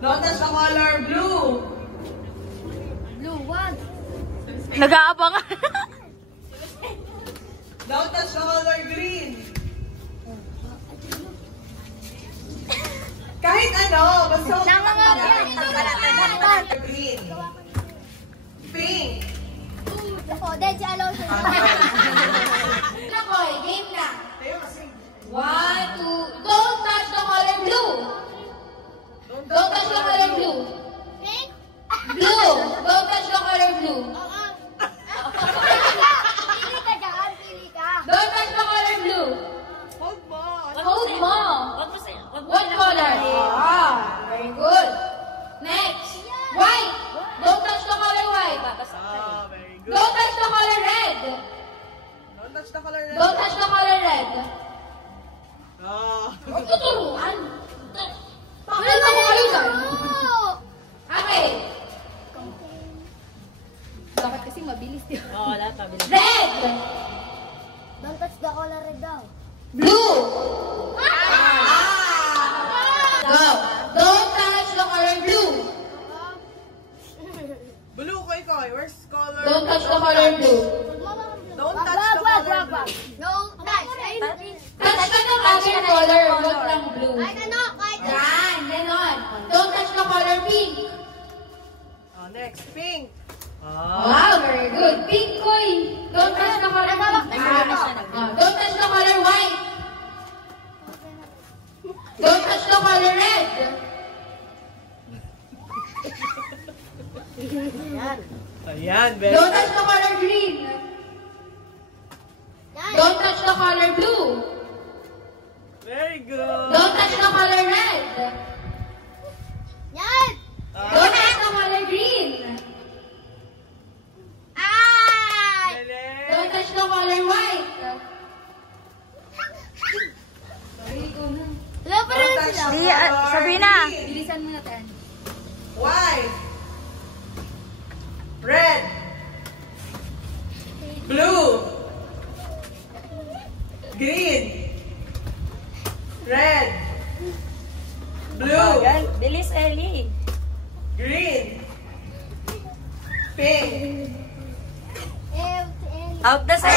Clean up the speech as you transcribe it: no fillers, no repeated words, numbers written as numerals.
Don't touch the color blue. Blue, what? Nag-aabangan. Don't touch the color green. Kahit ano, basta green. Pink. Ako, dead si Alonso. Ako, game na. 1, 2, don't touch the color blue. Don't touch the color blue. Pink? Blue. Don't touch the color blue. Pili ka dyan, pili ka. Don't touch the color blue. Hold mo. Hold mo. What color? Ah, very good. Next. White. Don't touch the color white. Very good. Don't touch the color red. Don't touch the color red. Don't touch the color red. Ah. Tuturuan. Pakailan mo kayo dyan? Okay. Dapat kasi mabilis yun. Oo, lahat pabilis. Red. Don't touch the color red daw. Blue. Go. Don't touch the color blue. Blue ko ikaw. Where's color? Don't touch the color blue. Don't touch the color blue. No, touch. Touch ka ng other color, huwag lang blue. Kahit ano, kahit ano. Yan, ganon. Don't touch the color pink. Next, pink. Wow, very good. Pink koy. Don't touch the color pink. Don't touch the color white. Don't touch the color red. Ayan, very Don't touch the color green. Don't touch the color blue. Very good. Don't touch the color red. Yan! Don't touch the color green. Ay! Don't touch the color white. Sorry, ikaw na. Wala pa rin Don't touch sila. the Di, color Sabrina. green. Bilisan mo na tayo. White. Red. Blue. Green. Red. Blue. Bilis, Ellie. Green. Pink. Eh, Out na sa